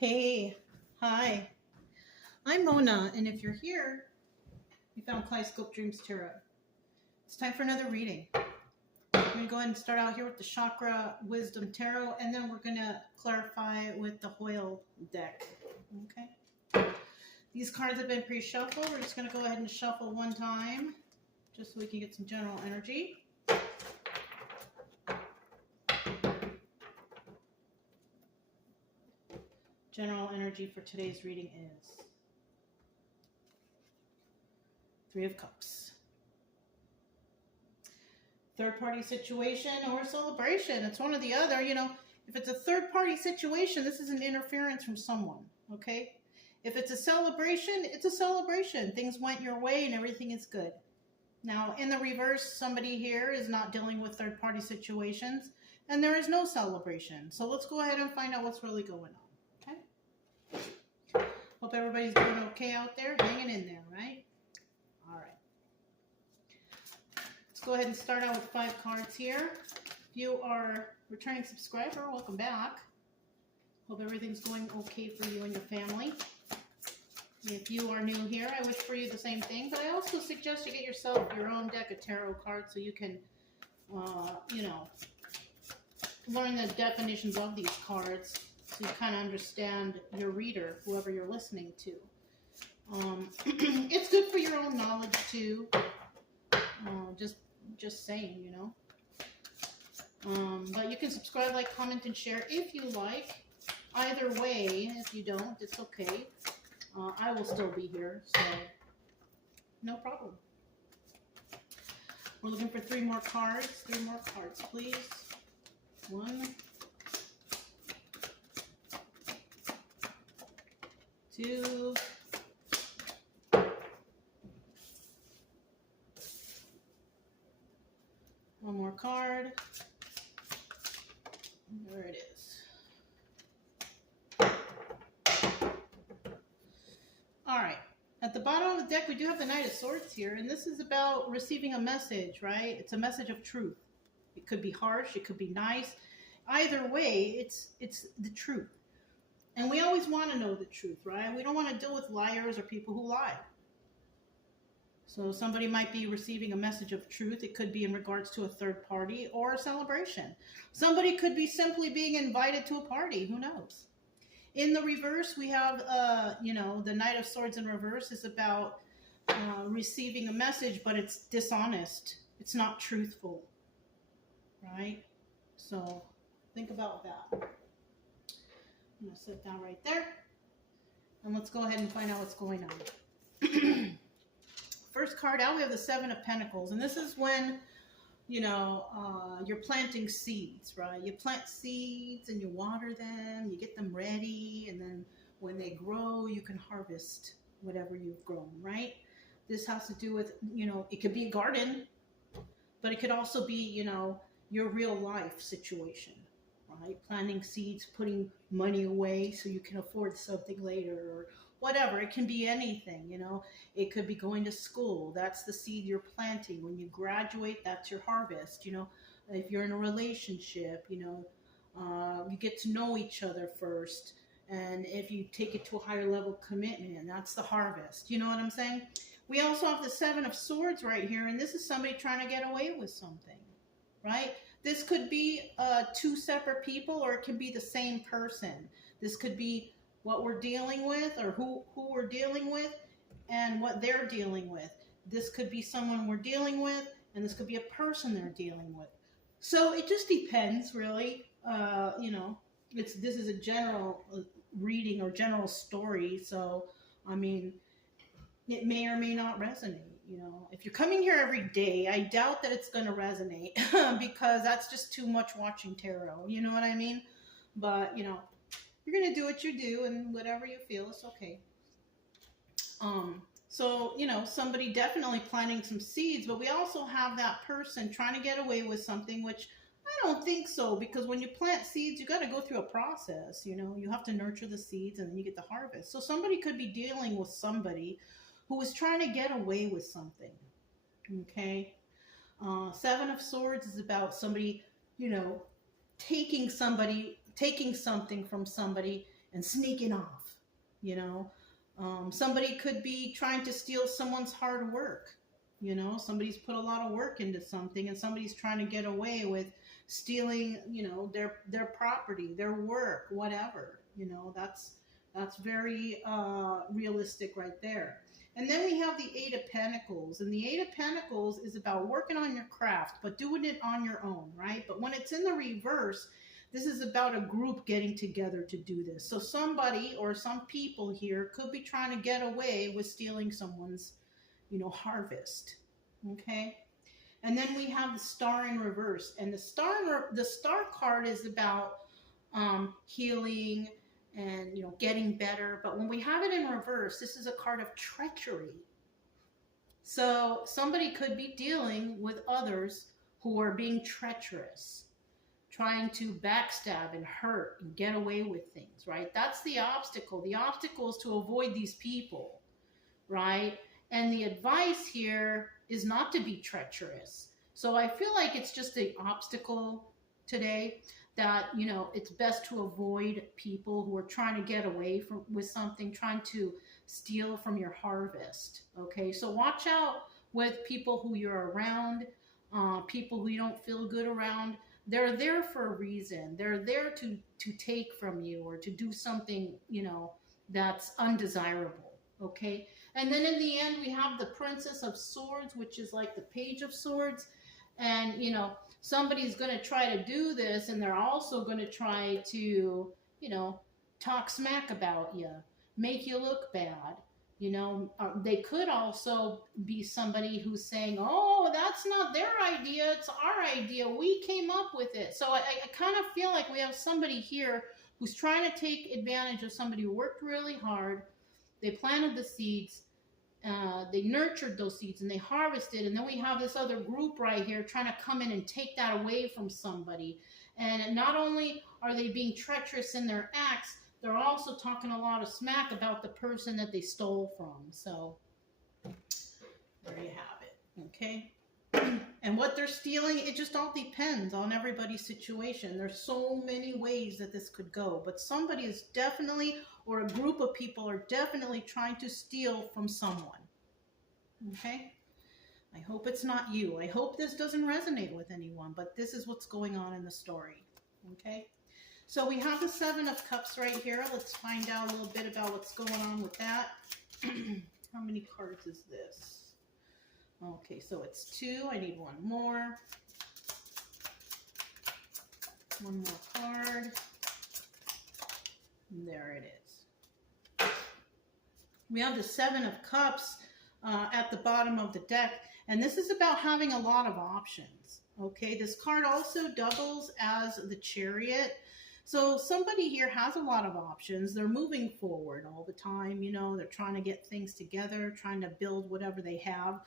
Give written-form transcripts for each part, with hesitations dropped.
Hey, hi, I'm Mona, and if you're here, you found Kaleidoscope Dreams Tarot. It's time for another reading. We're going to go ahead and start out here with the Chakra Wisdom Tarot, and then we're going to clarify with the Hoyle deck. Okay? These cards have been pre-shuffled. We're just going to go ahead and shuffle one time, just so we can get some general energy. General energy for today's reading is Three of Cups. Third-party situation or celebration. It's one or the other. You know, if it's a third-party situation, this is an interference from someone, okay? If it's a celebration, it's a celebration. Things went your way and everything is good. Now, in the reverse, somebody here is not dealing with third-party situations, and there is no celebration. So let's go ahead and find out what's really going on, okay? Hope everybody's doing okay out there, hanging in there, right? All right. Let's go ahead and start out with 5 cards here. If you are a returning subscriber, welcome back. Hope everything's going okay for you and your family. If you are new here, I wish for you the same thing, but I also suggest you get yourself your own deck of tarot cards so you can, learn the definitions of these cards so you kind of understand your reader, whoever you're listening to. It's good for your own knowledge too. Just saying, you know. But you can subscribe, like, comment, and share if you like. Either way, if you don't, it's okay. I will still be here, so no problem. We're looking for 3 more cards. 3 more cards, please. 1, 2, 1 more card. There it is. All right. At the bottom of the deck, we do have the Knight of Swords here, and this is about receiving a message, right? It's a message of truth. It could be harsh. It could be nice. Either way, it's the truth. And we always want to know the truth, right? We don't want to deal with liars or people who lie. So somebody might be receiving a message of truth. It could be in regards to a third party or a celebration. Somebody could be simply being invited to a party. Who knows? In the reverse, we have, the Knight of Swords in reverse is about receiving a message, but it's dishonest. It's not truthful, right? So think about that. I'm going to sit down right there. And let's go ahead and find out what's going on. First card out, we have the 7 of Pentacles. And this is when, you're planting seeds, right? You plant seeds and you water them, you get them ready, and then when they grow, you can harvest whatever you've grown, right? This has to do with, it could be a garden, but it could also be, your real life situation, right? Planting seeds, putting money away so you can afford something later, or whatever. It can be anything, It could be going to school. That's the seed you're planting. When you graduate, that's your harvest, If you're in a relationship, you get to know each other first. And if you take it to a higher level of commitment, that's the harvest. You know what I'm saying? We also have the 7 of Swords right here. And this is somebody trying to get away with something, right? This could be 2 separate people, or it can be the same person. This could be what we're dealing with, or who we're dealing with, and what they're dealing with. This could be someone we're dealing with, and this could be a person they're dealing with. So it just depends, really. This is a general reading or general story. So, it may or may not resonate. If you're coming here every day, I doubt that it's going to resonate because that's just too much watching tarot. You know what I mean? But, you're going to do what you do, and whatever you feel is okay. So, somebody definitely planting some seeds, but we also have that person trying to get away with something, which I don't think so, because when you plant seeds, you got to go through a process, you have to nurture the seeds and then you get the harvest. So somebody could be dealing with somebody who is trying to get away with something. Okay. 7 of Swords is about somebody, taking something from somebody and sneaking off, you know. Somebody could be trying to steal someone's hard work. You know, somebody's put a lot of work into something and somebody's trying to get away with stealing, you know, their property, their work, whatever. You know, that's very realistic right there. And then we have the Eight of Pentacles. And the Eight of Pentacles is about working on your craft, but doing it on your own, right? But when it's in the reverse, this is about a group getting together to do this. So somebody or some people here could be trying to get away with stealing someone's, you know, harvest. Okay. And then we have the Star in reverse. And the star card is about healing and, you know, getting better. But when we have it in reverse, this is a card of treachery. So somebody could be dealing with others who are being treacherous, trying to backstab and hurt and get away with things, right? That's the obstacle. The obstacle is to avoid these people, right? And the advice here is not to be treacherous. So I feel like it's just an obstacle today that, you know, it's best to avoid people who are trying to get away with something, trying to steal from your harvest. Okay, so watch out with people who you're around, people who you don't feel good around. They're there for a reason. They're there to take from you or to do something, you know, that's undesirable. Okay, and then in the end we have the Princess of Swords, which is like the Page of Swords. And, you know, somebody's going to try to do this, and they're also going to try to, you know, talk smack about you, make you look bad. You know, they could also be somebody who's saying, oh, that's not their idea, it's our idea, we came up with it. So I kind of feel like we have somebody here who's trying to take advantage of somebody who worked really hard. They planted the seeds, they nurtured those seeds, and they harvested. And then we have this other group right here trying to come in and take that away from somebody. And not only are they being treacherous in their acts, they're also talking a lot of smack about the person that they stole from. So there you have it. Okay. And what they're stealing, it just all depends on everybody's situation. There's so many ways that this could go, but somebody is definitely, or a group of people are definitely trying to steal from someone. Okay. I hope it's not you. I hope this doesn't resonate with anyone, but this is what's going on in the story. Okay. So we have the Seven of Cups right here. Let's find out a little bit about what's going on with that. How many cards is this? Okay, so it's 2. I need one more. One more card. There it is. We have the Seven of Cups at the bottom of the deck, and this is about having a lot of options. Okay, this card also doubles as the Chariot. So somebody here has a lot of options. They're moving forward all the time. You know, they're trying to get things together, trying to build whatever they have.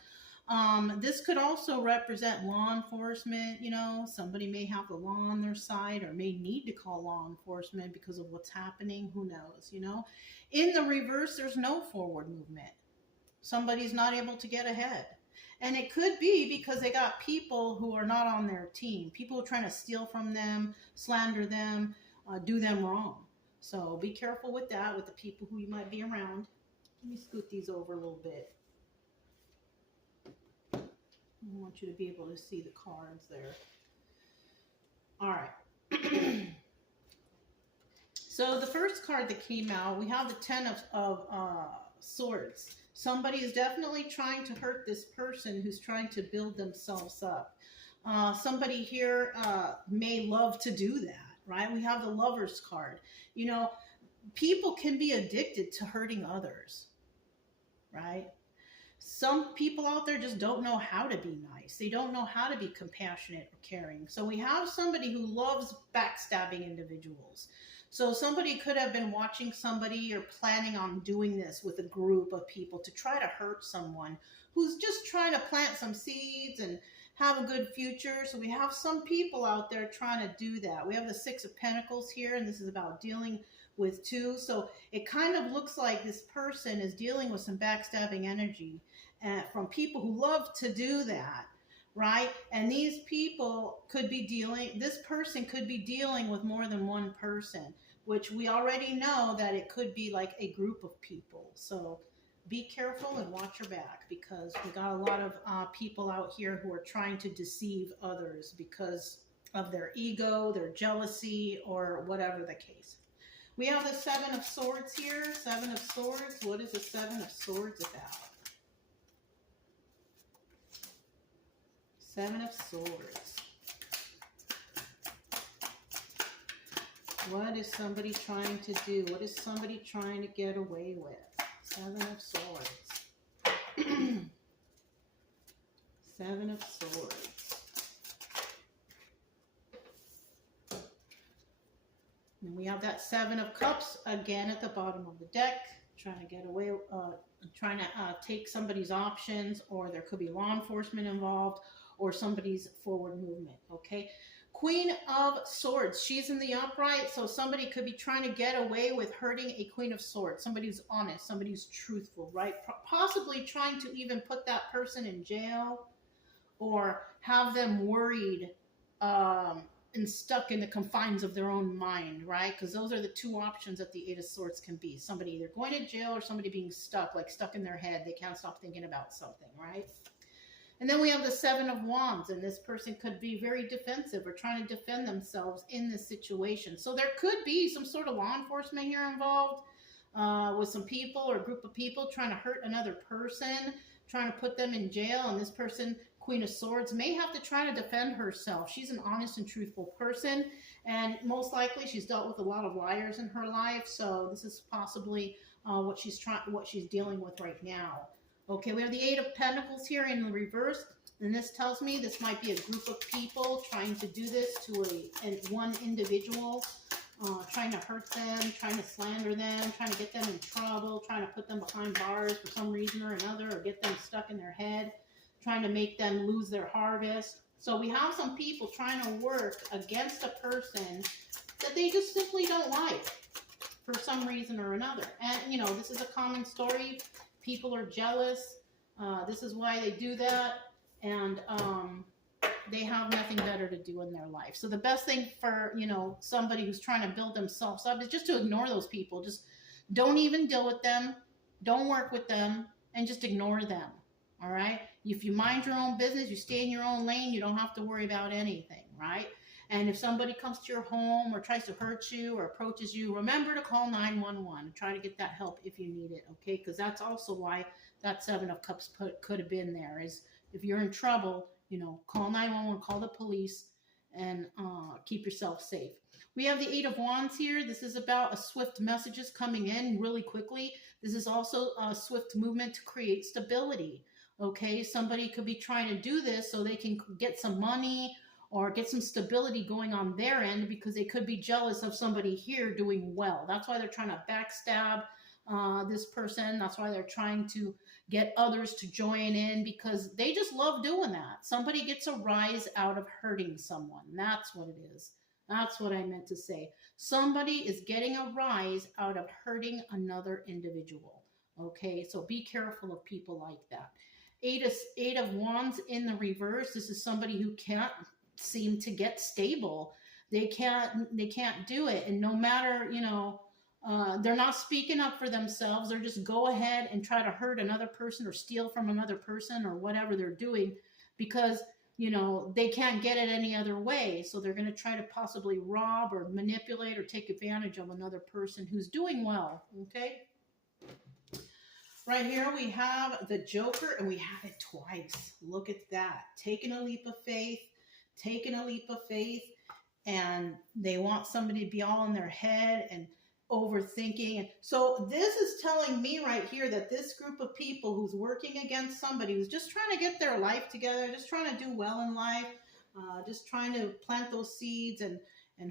This could also represent law enforcement. You know, somebody may have the law on their side or may need to call law enforcement because of what's happening. Who knows, you know? In the reverse, there's no forward movement. Somebody's not able to get ahead. And it could be because they got people who are not on their team. People who are trying to steal from them, slander them, do them wrong. So be careful with that, with the people who you might be around. Let me scoot these over a little bit. I want you to be able to see the cards there. All right. So the first card that came out, we have the Ten of Swords. Somebody is definitely trying to hurt this person who's trying to build themselves up. Somebody here may love to do that, right? We have the Lover's card. You know, people can be addicted to hurting others, right? Some people out there just don't know how to be nice. They don't know how to be compassionate or caring. So we have somebody who loves backstabbing individuals. So somebody could have been watching somebody or planning on doing this with a group of people to try to hurt someone who's just trying to plant some seeds and have a good future. So we have some people out there trying to do that. We have the Six of Pentacles here, and this is about dealing with two. So it kind of looks like this person is dealing with some backstabbing energy from people who love to do that, right? And these people could be dealing, this person could be dealing with more than one person. which we already know that it could be like a group of people. So be careful and watch your back, because we got a lot of people out here who are trying to deceive others because of their ego, their jealousy, or whatever the case. We have the Seven of Swords here. Seven of Swords. What is the Seven of Swords about? Seven of Swords. What is somebody trying to do? What is somebody trying to get away with? Seven of Swords. Seven of Swords. And we have that Seven of Cups again at the bottom of the deck, trying to get away, trying to take somebody's options, or there could be law enforcement involved, or somebody's forward movement, okay? Queen of Swords, she's in the upright, so somebody could be trying to get away with hurting a Queen of Swords. Somebody who's honest, somebody who's truthful, right? Possibly trying to even put that person in jail, or have them worried, and stuck in the confines of their own mind, right? Because those are the two options that the Eight of Swords can be. Somebody either going to jail, or somebody being stuck, like stuck in their head. They can't stop thinking about something, right? And then we have the Seven of Wands, and this person could be very defensive or trying to defend themselves in this situation. So there could be some sort of law enforcement here involved, with some people or a group of people trying to hurt another person, trying to put them in jail, and this person, Queen of Swords, may have to try to defend herself. She's an honest and truthful person, and most likely she's dealt with a lot of liars in her life, so this is possibly what she's dealing with right now. Okay, we have the Eight of Pentacles here in the reverse, and this tells me this might be a group of people trying to do this to one individual, trying to hurt them, trying to slander them, trying to get them in trouble, trying to put them behind bars for some reason or another, or get them stuck in their head, trying to make them lose their harvest. So we have some people trying to work against a person that they just simply don't like for some reason or another. And, you know, this is a common story. People are jealous. This is why they do that. And they have nothing better to do in their life. So the best thing for, you know, somebody who's trying to build themselves up is just to ignore those people. Just don't even deal with them. Don't work with them, and just ignore them. All right? If you mind your own business, you stay in your own lane, you don't have to worry about anything, right? And if somebody comes to your home or tries to hurt you or approaches you, remember to call 911 and try to get that help if you need it, okay? Because that's also why that Seven of Cups could have been there, is if you're in trouble, you know, call 911, call the police, and keep yourself safe. We have the Eight of Wands here. This is about a swift messages coming in really quickly. This is also a swift movement to create stability. Okay, somebody could be trying to do this so they can get some money or get some stability going on their end, because they could be jealous of somebody here doing well. That's why they're trying to backstab this person. That's why they're trying to get others to join in, because they just love doing that. Somebody gets a rise out of hurting someone. That's what it is. That's what I meant to say. Somebody is getting a rise out of hurting another individual. Okay, so be careful of people like that. Eight of Wands in the reverse. This is somebody who can't seem to get stable. They can't do it. And no matter, you know, they're not speaking up for themselves. They're just go ahead and try to hurt another person or steal from another person or whatever they're doing, because, you know, they can't get it any other way. So they're going to try to possibly rob or manipulate or take advantage of another person who's doing well. Okay. Right here we have the Joker, and we have it twice. Look at that. Taking a leap of faith, and they want somebody to be all in their head and overthinking. And so this is telling me right here that this group of people who's working against somebody who's just trying to get their life together, just trying to do well in life, just trying to plant those seeds and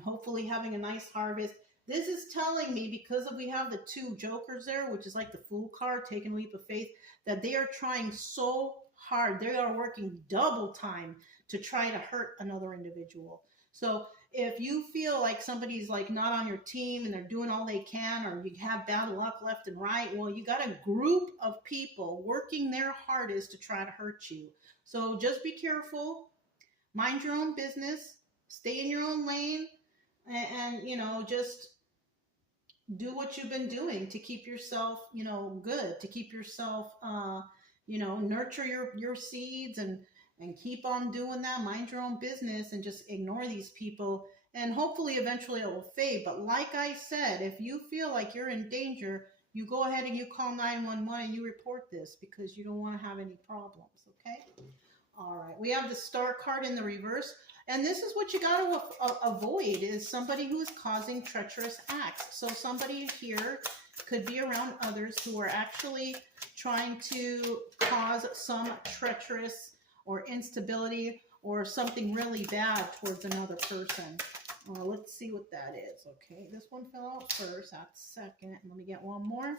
hopefully having a nice harvest. This is telling me, because we have the two Jokers there, which is like the Fool card, taking a leap of faith, that they are trying so hard. They are working double time to try to hurt another individual. So if you feel like somebody's like not on your team and they're doing all they can, or you have bad luck left and right, well, you got a group of people working their hardest to try to hurt you. So just be careful, mind your own business, stay in your own lane, and you know, just do what you've been doing to keep yourself, good, to keep yourself, nurture your seeds, and keep on doing that. Mind your own business and just ignore these people. And hopefully eventually it will fade. But like I said, if you feel like you're in danger, you go ahead and you call 911 and you report this, because you don't want to have any problems. Okay. All right. We have the star card in the reverse. And this is what you got to avoid, is somebody who is causing treacherous acts. So somebody here could be around others who are actually trying to cause some treacherous or instability or something really bad towards another person. Let's see what that is. Okay, this one fell out first. That's second. Let me get one more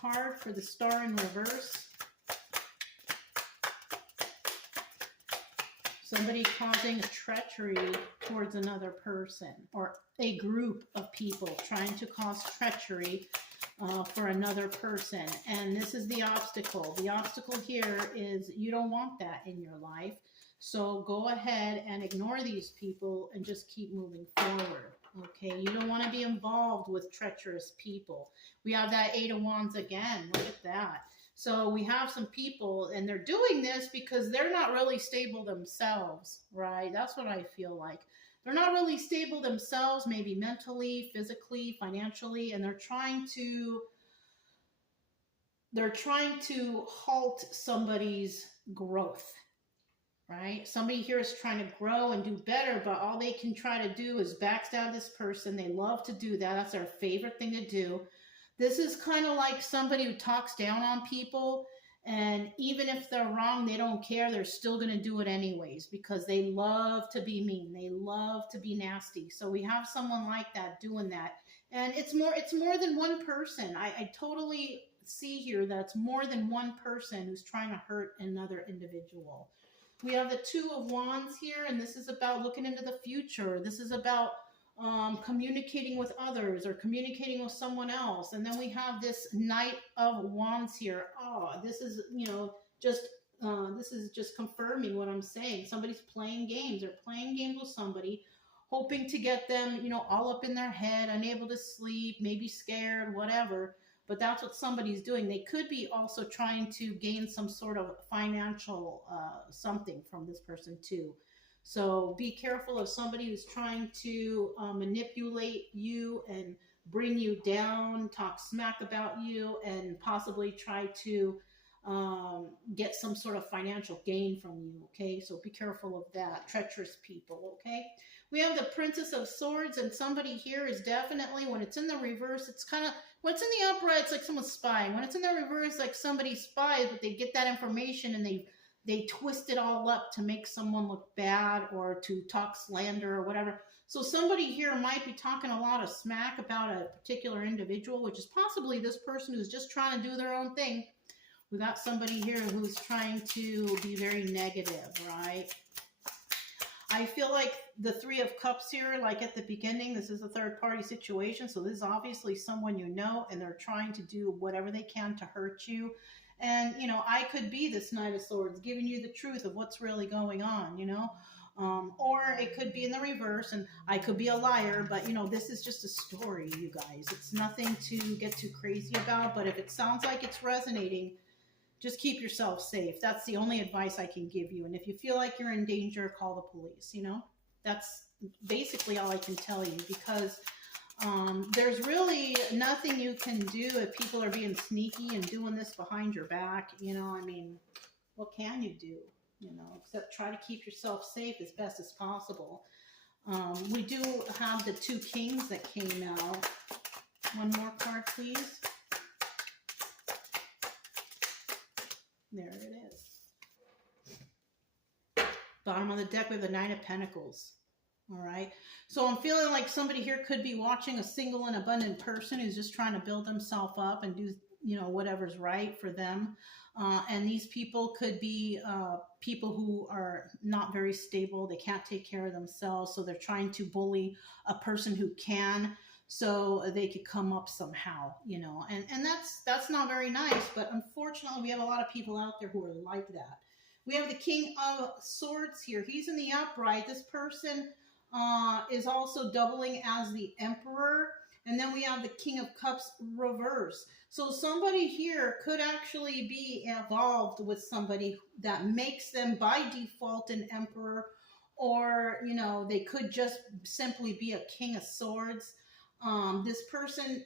card for the star in reverse. Somebody causing treachery towards another person, or a group of people trying to cause treachery for another person. And this is the obstacle. The obstacle here is you don't want that in your life. So go ahead and ignore these people and just keep moving forward. Okay, you don't want to be involved with treacherous people. We have that 8 of Wands again. Look at that. So we have some people, and they're doing this because they're not really stable themselves, right? That's what I feel like. They're not really stable themselves, maybe mentally, physically, financially, and they're trying to halt somebody's growth, right? Somebody here is trying to grow and do better, but all they can try to do is backstab this person. They love to do that. That's their favorite thing to do. This is kind of like somebody who talks down on people, and even if they're wrong, they don't care. They're still going to do it anyways because they love to be mean. They love to be nasty. So we have someone like that doing that. And it's more than one person. I totally see here that it's more than one person who's trying to hurt another individual. We have the 2 of Wands here, and this is about looking into the future. This is about communicating with others or communicating with someone else. And then we have this Knight of Wands here. Oh, this is, this is just confirming what I'm saying. Somebody's playing games. They're playing games with somebody, hoping to get them, all up in their head, unable to sleep, maybe scared, whatever. But that's what somebody's doing. They could be also trying to gain some sort of financial something from this person too. So be careful of somebody who's trying to manipulate you and bring you down, talk smack about you, and possibly try to get some sort of financial gain from you, okay? So be careful of that. Treacherous people, okay? We have the Princess of Swords, and somebody here is definitely, when it's in the reverse, it's kind of, when it's in the upright, it's like someone's spying. When it's in the reverse, like somebody spies, but they get that information and they twist it all up to make someone look bad or to talk slander or whatever. So somebody here might be talking a lot of smack about a particular individual, which is possibly this person who's just trying to do their own thing. We got somebody here who's trying to be very negative, right? I feel like the 3 of Cups here, like at the beginning, this is a third party situation. So this is obviously someone you know, and they're trying to do whatever they can to hurt you. And, I could be this Knight of Swords giving you the truth of what's really going on, or it could be in the reverse and I could be a liar, but, this is just a story, you guys. It's nothing to get too crazy about, but if it sounds like it's resonating, just keep yourself safe. That's the only advice I can give you. And if you feel like you're in danger, call the police, That's basically all I can tell you, because there's really nothing you can do if people are being sneaky and doing this behind your back. What can you do? Except try to keep yourself safe as best as possible. We do have the 2 Kings that came out. One more card, please. There it is. Bottom of the deck, we have the 9 of Pentacles. All right. So I'm feeling like somebody here could be watching a single and abundant person who's just trying to build themselves up and do, whatever's right for them. And these people could be people who are not very stable. They can't take care of themselves. So they're trying to bully a person who can, so they could come up somehow, and that's not very nice. But unfortunately, we have a lot of people out there who are like that. We have the King of Swords here. He's in the upright. This person is also doubling as the Emperor. And then we have the King of Cups reverse. So somebody here could actually be involved with somebody that makes them by default an emperor, or, you know, they could just simply be a King of Swords. This person,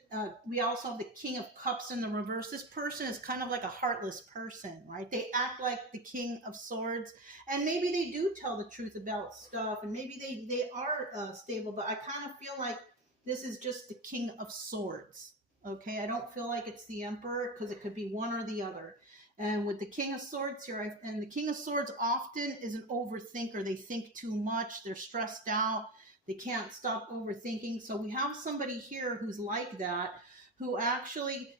we also have the King of Cups in the reverse. This person is kind of like a heartless person, right? They act like the King of Swords, and maybe they do tell the truth about stuff, and maybe they are stable, but I kind of feel like this is just the King of Swords. Okay, I don't feel like it's the Emperor, because it could be one or the other. And with the King of Swords here, and the King of Swords often is an overthinker. They think too much. They're stressed out. They can't stop overthinking. So we have somebody here who's like that, who actually,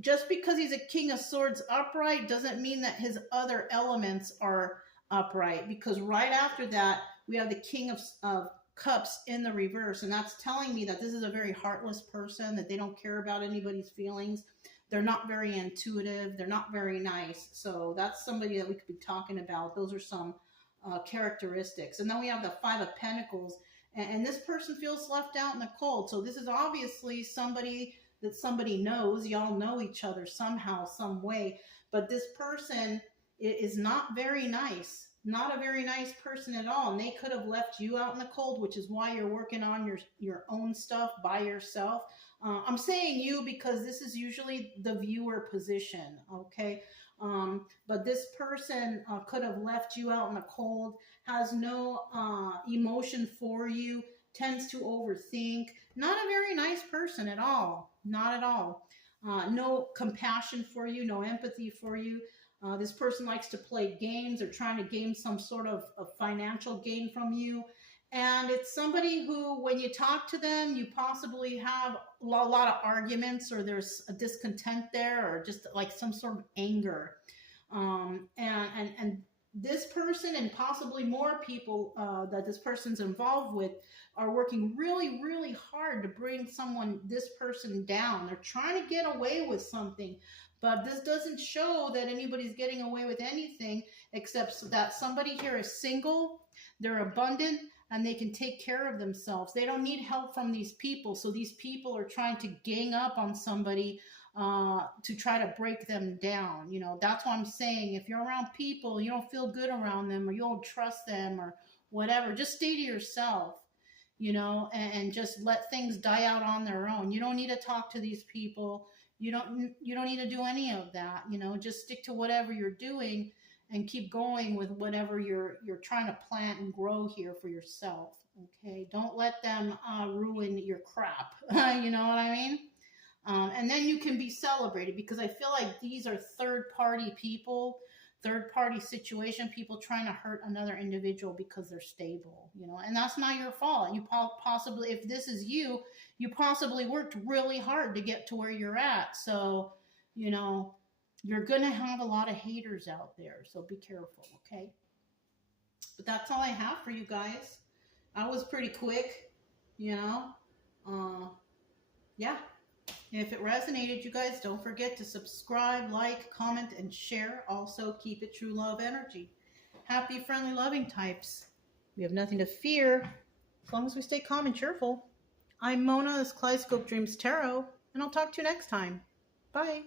just because he's a King of Swords upright doesn't mean that his other elements are upright, because right after that, we have the King of Cups in the reverse, and that's telling me that this is a very heartless person, that they don't care about anybody's feelings. They're not very intuitive. They're not very nice. So that's somebody that we could be talking about. Those are some characteristics. And then we have the Five of Pentacles, and this person feels left out in the cold. So this is obviously somebody that somebody knows. Y'all know each other somehow, some way, but this person is not very nice. Not a very nice person at all, and they could have left you out in the cold, which is why you're working on your own stuff by yourself. I'm saying you because this is usually the viewer position, okay? But this person could have left you out in the cold, has no emotion for you, tends to overthink. Not a very nice person at all. Not at all. No compassion for you, no empathy for you. This person likes to play games or trying to gain some sort of financial gain from you. And it's somebody who, when you talk to them, you possibly have a lot of arguments, or there's a discontent there, or just like some sort of anger. And this person, and possibly more people that this person's involved with, are working really, really hard to bring this person down. They're trying to get away with something. But this doesn't show that anybody's getting away with anything, except that somebody here is single, they're abundant, and they can take care of themselves. They don't need help from these people. So these people are trying to gang up on somebody to try to break them down. You know, that's why I'm saying, if you're around people, you don't feel good around them, or you don't trust them, or whatever, just stay to yourself, you know, and just let things die out on their own. You don't need to talk to these people. You don't need to do any of that. You know, just stick to whatever you're doing and keep going with whatever you're trying to plant and grow here for yourself. Okay, don't let them ruin your crap. You know what I mean? And then you can be celebrated, because I feel like these are third-party people, third-party situation, people trying to hurt another individual because they're stable, you know, and that's not your fault. You possibly, if this is you possibly worked really hard to get to where you're at. So, you know, you're going to have a lot of haters out there. So be careful, okay? But that's all I have for you guys. I was pretty quick, you know. Yeah. If it resonated, you guys, don't forget to subscribe, like, comment, and share. Also, keep it true love energy. Happy, friendly, loving types. We have nothing to fear as long as we stay calm and cheerful. I'm Mona, this Kaleidoscope Dreams Tarot, and I'll talk to you next time. Bye.